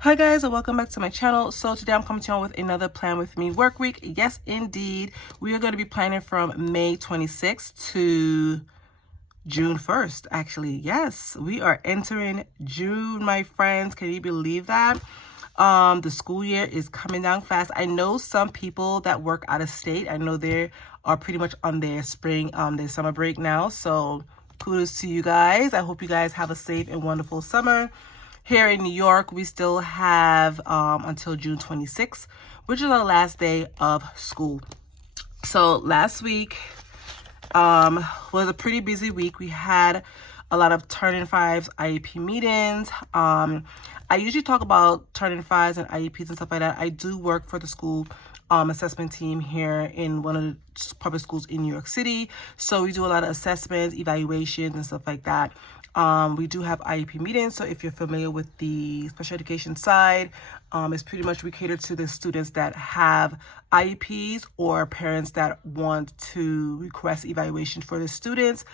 Hi guys, and welcome back to my channel. So today I'm coming to you with another Plan With Me work week. Yes, indeed. We are going to be planning from May 26th to June 1st, actually. Yes, we are entering June, my friends. Can you believe that? The school year is coming down fast. I know some people that work out of state. I know they are pretty much on their their summer break now. So kudos to you guys. I hope you guys have a safe and wonderful summer. Here in New York, we still have until June 26th, which is our last day of school. So last week was a pretty busy week. We had a lot of Turn-in 5s, IEP meetings. I usually talk about Turn-in 5s and IEPs and stuff like that. I do work for the school assessment team here in one of the public schools in New York City. So we do a lot of assessments, evaluations, and stuff like that. We do have IEP meetings, so if you're familiar with the special education side, it's pretty much we cater to the students that have IEPs or parents that want to request evaluation for the students,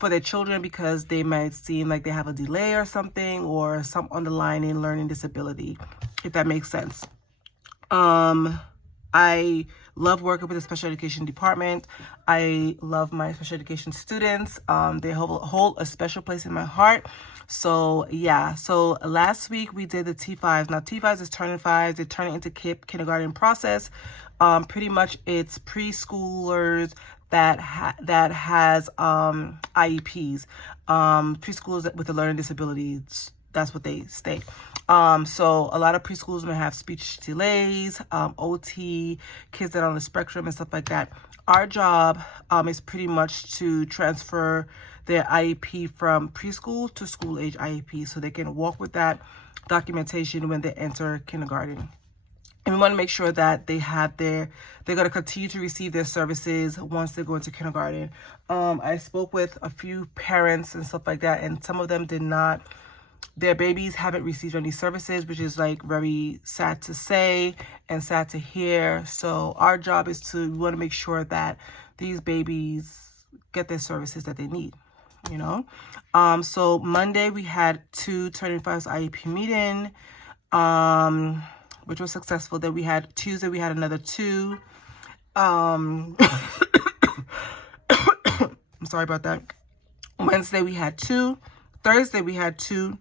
for their children, because they might seem like they have a delay or something, or some underlying learning disability, if that makes sense. I love working with the special education department. I love my special education students. They hold a special place in my heart. So yeah, so last week we did the T5s. Now T5s is Turn-in 5s. They turn it into kindergarten process. Pretty much it's preschoolers that has IEPs, preschoolers with a learning disabilities. That's what they state. So a lot of preschools may have speech delays, OT, kids that are on the spectrum and stuff like that. Our job is pretty much to transfer their IEP from preschool to school age IEP so they can walk with that documentation when they enter kindergarten. And we want to make sure that they're going to continue to receive their services once they go into kindergarten. I spoke with a few parents and stuff like that, and some of them did not. Their babies haven't received any services, which is like very sad to say and sad to hear. So our job is we want to make sure that these babies get their services that they need, you know. So Monday we had 2 Turn-in 5s IEP meeting, which was successful. Then we had Tuesday, we had another 2. I'm sorry about that. Wednesday we had 2. Thursday we had 2.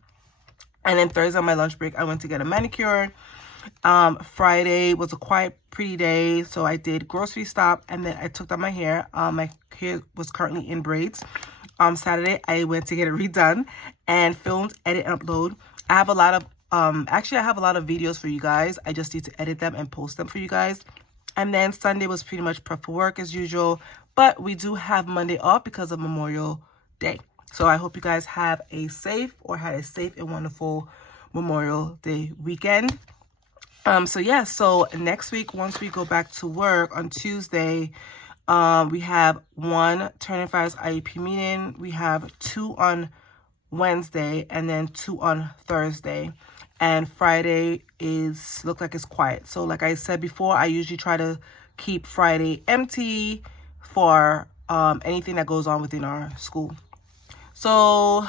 And then Thursday on my lunch break, I went to get a manicure. Friday was a quiet, pretty day. So I did grocery stop and then I took down my hair. My hair was currently in braids. Saturday, I went to get it redone and filmed, edit, and upload. I have a lot of, actually I have a lot of videos for you guys. I just need to edit them and post them for you guys. And then Sunday was pretty much prep for work as usual. But we do have Monday off because of Memorial Day. So I hope you guys had a safe and wonderful Memorial Day weekend. So yeah, so next week, once we go back to work on Tuesday, we have 1 Turn-in 5s IEP meeting. We have 2 on Wednesday and then 2 on Thursday. And Friday looks like it's quiet. So like I said before, I usually try to keep Friday empty for anything that goes on within our school. So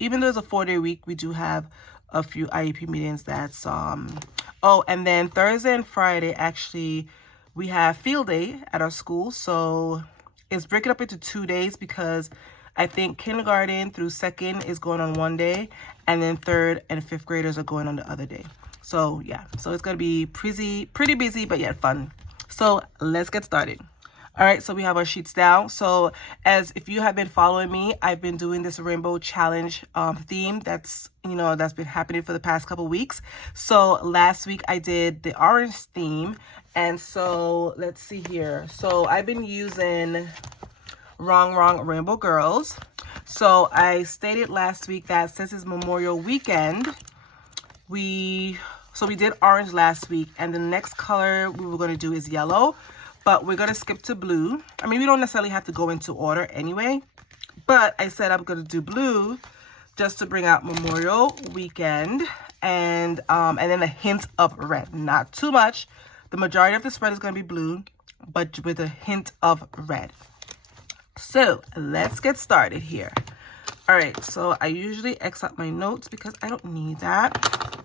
even though it's a 4-day week, we do have a few IEP meetings. That's oh, and then Thursday and Friday, actually, we have field day at our school. So it's breaking up into 2 days because I think kindergarten through 2nd is going on one day, and then 3rd and 5th graders are going on the other day. So yeah, so it's gonna be pretty busy, but yet fun. So let's get started. All right, so we have our sheets down. So if you have been following me, I've been doing this rainbow challenge theme that's been happening for the past couple weeks. So last week I did the orange theme. And so let's see here. So I've been using Wrong Rainbow Girls. So I stated last week that since it's Memorial Weekend, we did orange last week, and the next color we were going to do is yellow. But we're going to skip to blue. I mean, we don't necessarily have to go into order anyway. But I said I'm going to do blue just to bring out Memorial Weekend. And then a hint of red. Not too much. The majority of the spread is going to be blue, but with a hint of red. So let's get started here. All right, so I usually X out my notes because I don't need that.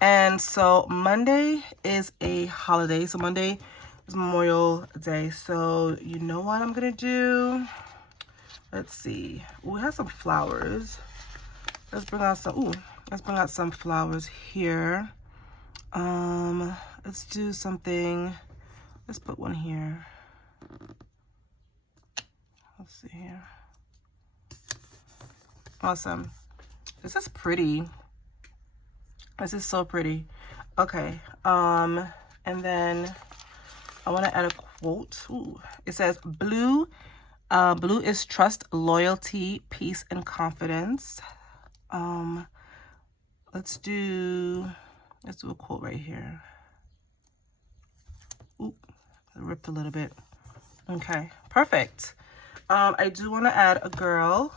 And so Monday is a holiday. So Monday is Memorial Day. So you know what I'm gonna do? Let's see. We have some flowers. Let's bring out some flowers here. Let's do something. Let's put one here. Let's see here. Awesome. This is pretty. This is so pretty. Okay. And then I want to add a quote. Ooh. It says blue is trust, loyalty, peace, and confidence. Let's do a quote right here. Ooh, it ripped a little bit. Okay, perfect. I do want to add a girl,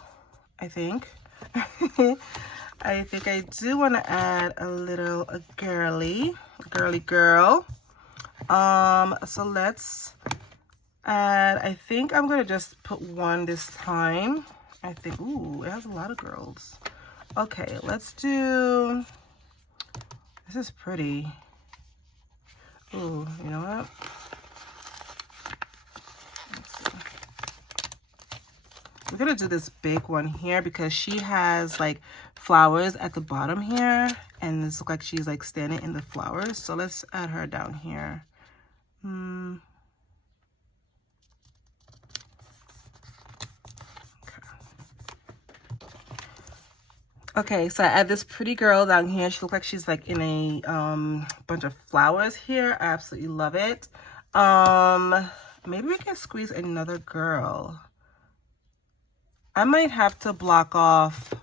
I think. I think I do want to add a girly girl. So let's add, I think I'm going to just put one this time. I think, ooh, it has a lot of girls. Okay, let's do, this is pretty. Ooh, you know what? Let's see. We're gonna do this big one here because she has like flowers at the bottom here, and this looks like she's like standing in the flowers. So let's add her down here. Okay, so I add this pretty girl down here. She looks like she's like in a bunch of flowers here. I absolutely love it. Maybe we can squeeze another girl. I might have to block off,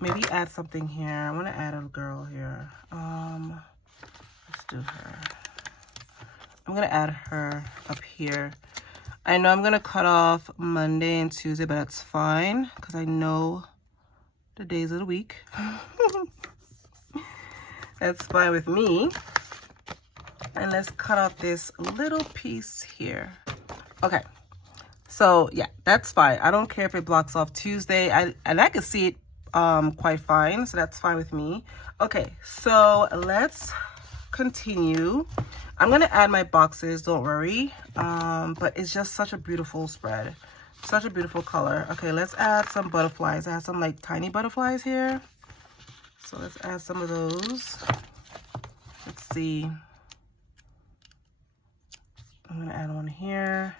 maybe add something here. I want to add a girl here. Let's do her. I'm going to add her up here. I know I'm going to cut off Monday and Tuesday, but that's fine because I know the days of the week. That's fine with me. And let's cut off this little piece here. Okay. So yeah, that's fine. I don't care if it blocks off Tuesday. And I can see it quite fine. So that's fine with me. Okay, so let's continue. I'm gonna add my boxes, don't worry. But it's just such a beautiful spread. Such a beautiful color. Okay, let's add some butterflies. I have some like tiny butterflies here. So let's add some of those. Let's see. I'm gonna add one here.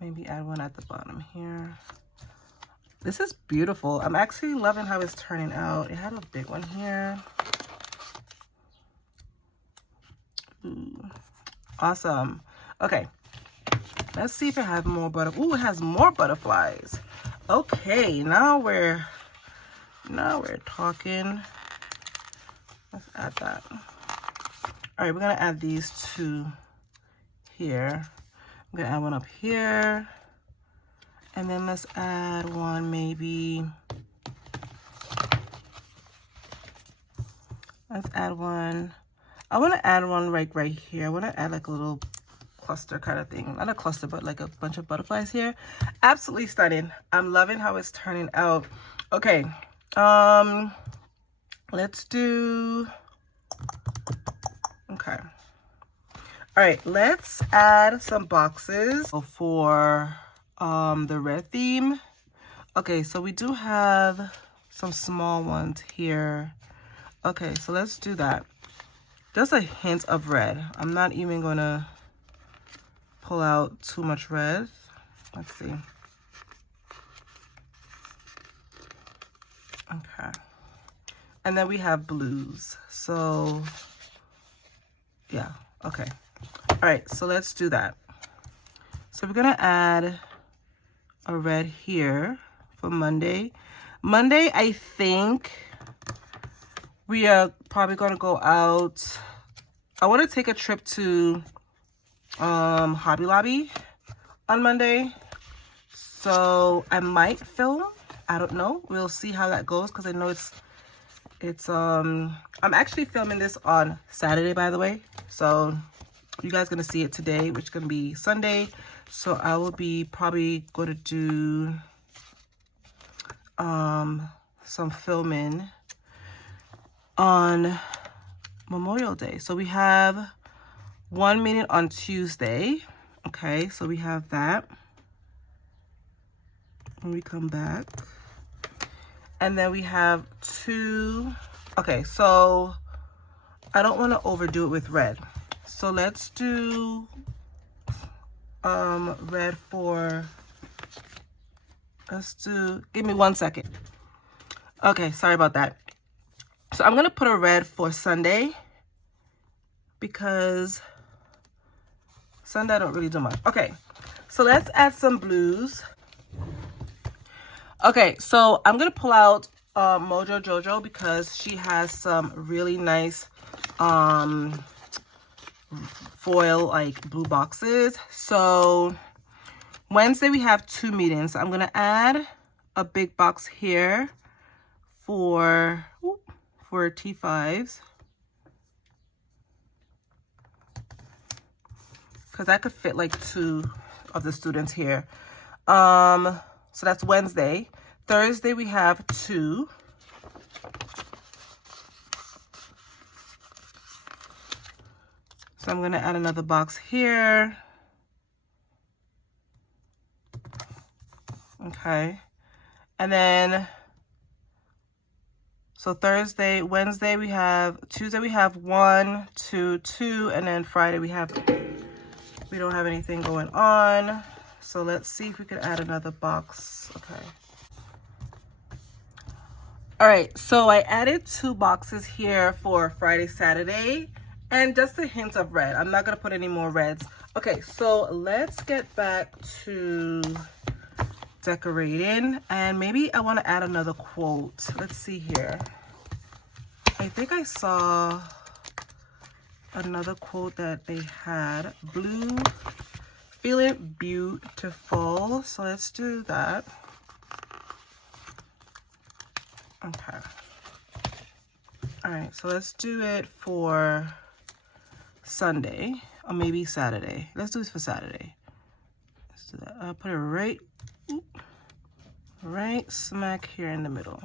Maybe add one at the bottom here. This is beautiful. I'm actually loving how it's turning out. It had a big one here. Ooh, awesome. Okay, let's see if it has more butterflies. Ooh, it has more butterflies. Okay, now we're talking. Let's add that. All right, we're gonna add these two here. I'm gonna add one up here. And then let's add one maybe. Let's add one. I wanna add one right here. I wanna add like a little cluster kind of thing. Not a cluster, but like a bunch of butterflies here. Absolutely stunning. I'm loving how it's turning out. Okay, let's do, okay. All right, let's add some boxes for the red theme. Okay, so we do have some small ones here. Okay, so let's do that. Just a hint of red. I'm not even gonna pull out too much red. Let's see. Okay. And then we have blues. So, yeah, okay. All right, so let's do that. So we're gonna add a red here for Monday. Monday, I think we are probably gonna go out. I wanna take a trip to Hobby Lobby on Monday. So I might film. I don't know. We'll see how that goes because I know I'm actually filming this on Saturday, by the way. So you guys gonna see it today, which is gonna be Sunday. So I will be probably going to do some filming on Memorial Day. So we have one meeting on Tuesday. Okay, so we have that when we come back. And then we have two. Okay, so I don't want to overdo it with red. So let's do red for, give me 1 second. Okay, sorry about that. So I'm going to put a red for Sunday because Sunday I don't really do much. Okay, so let's add some blues. Okay, so I'm going to pull out Mojo Jojo because she has some really nice foil like blue boxes. So Wednesday we have 2 meetings. I'm going to add a big box here for T5s. Because I could fit like 2 of the students here. So that's Wednesday. Thursday we have 2. So I'm going to add another box here. Okay. And then, so Thursday, Wednesday we have, Tuesday we have 1, 2, 2, and then Friday we don't have anything going on. So let's see if we could add another box. Okay. All right, so I added 2 boxes here for Friday, Saturday, and just a hint of red. I'm not gonna put any more reds. Okay, so let's get back to decorating, and maybe I wanna add another quote. Let's see here. I think I saw another quote that they had. Blue, feeling beautiful. So let's do that. Okay. All right, so let's do it for Sunday or maybe Saturday. Let's do this for Saturday. Let's do that. I'll put it right smack here in the middle.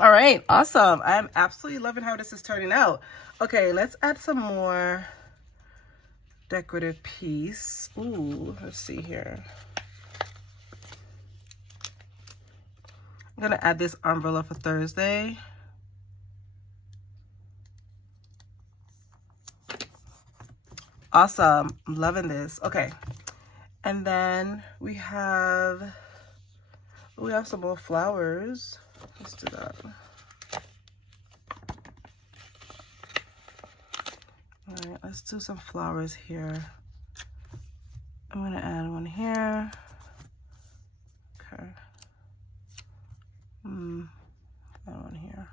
All right, awesome. I'm absolutely loving how this is turning out. Okay, let's add some more decorative piece. Ooh, let's see here. I'm gonna add this umbrella for Thursday. Awesome, I'm loving this. Okay, and then we have some more flowers. Let's do that. All right, let's do some flowers here. I'm gonna add one here. Okay. That one here.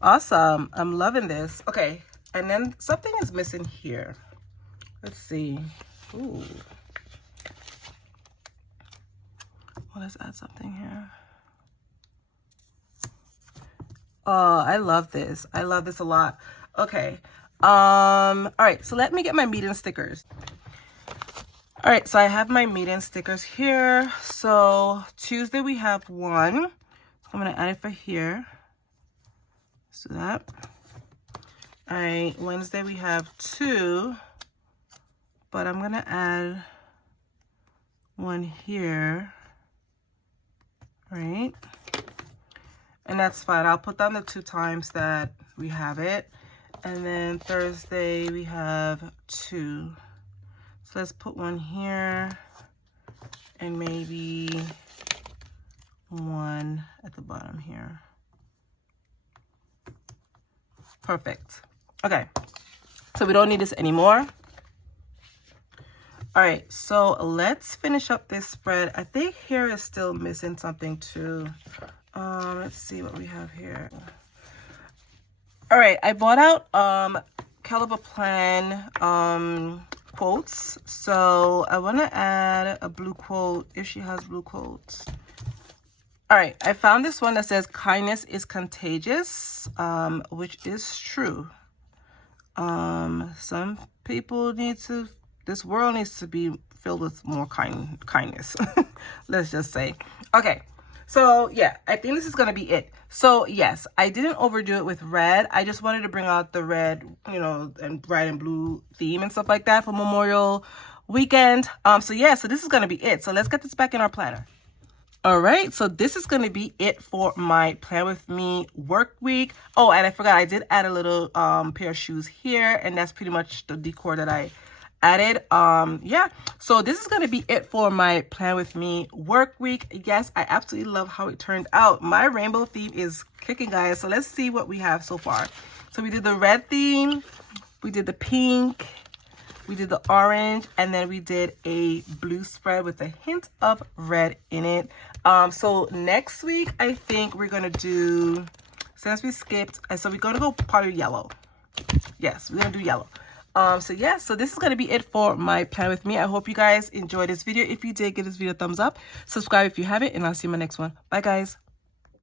Awesome, I'm loving this. Okay, and then something is missing here. Let's see. Ooh. Well, let's add something here. Oh, I love this. I love this a lot. Okay. All right, so let me get my meeting stickers. All right, so I have my meeting stickers here. So Tuesday we have 1. So I'm gonna add it for here. Let's do that. All right, Wednesday we have 2, but I'm gonna add 1 here. All right. And that's fine. I'll put down the 2 times that we have it. And then Thursday we have 2. So let's put 1 here and maybe 1 at the bottom here. Perfect. Okay. So we don't need this anymore. All right, so let's finish up this spread. I think here is still missing something too. Let's see what we have here. All right, I bought out Caliber Plan quotes. So I want to add a blue quote if she has blue quotes. All right, I found this one that says kindness is contagious, which is true. Some people need to, this world needs to be filled with more kindness. Let's just say. Okay. So yeah, I think this is going to be it. So yes, I didn't overdo it with red. I just wanted to bring out the red, you know, and red and blue theme and stuff like that for Memorial weekend. So yeah, so this is going to be it. So let's get this back in our planner. All right, so this is going to be it for my Plan With Me work week. Oh, and I forgot, I did add a little pair of shoes here, and that's pretty much the decor that I added. Yeah, so this is going to be it for my Plan With Me work week. Yes, I absolutely love how it turned out. My rainbow theme is kicking, guys. So let's see what we have so far. So we did the red theme, we did the pink, we did the orange, and then we did a blue spread with a hint of red in it. So next week, I think we're going to do, since we skipped, so we're going to go probably yellow. Yes, we're going to do yellow. So yeah, so this is going to be it for my Plan With Me. I hope you guys enjoyed this video. If you did, give this video a thumbs up. Subscribe if you haven't, and I'll see you in my next one. Bye, guys.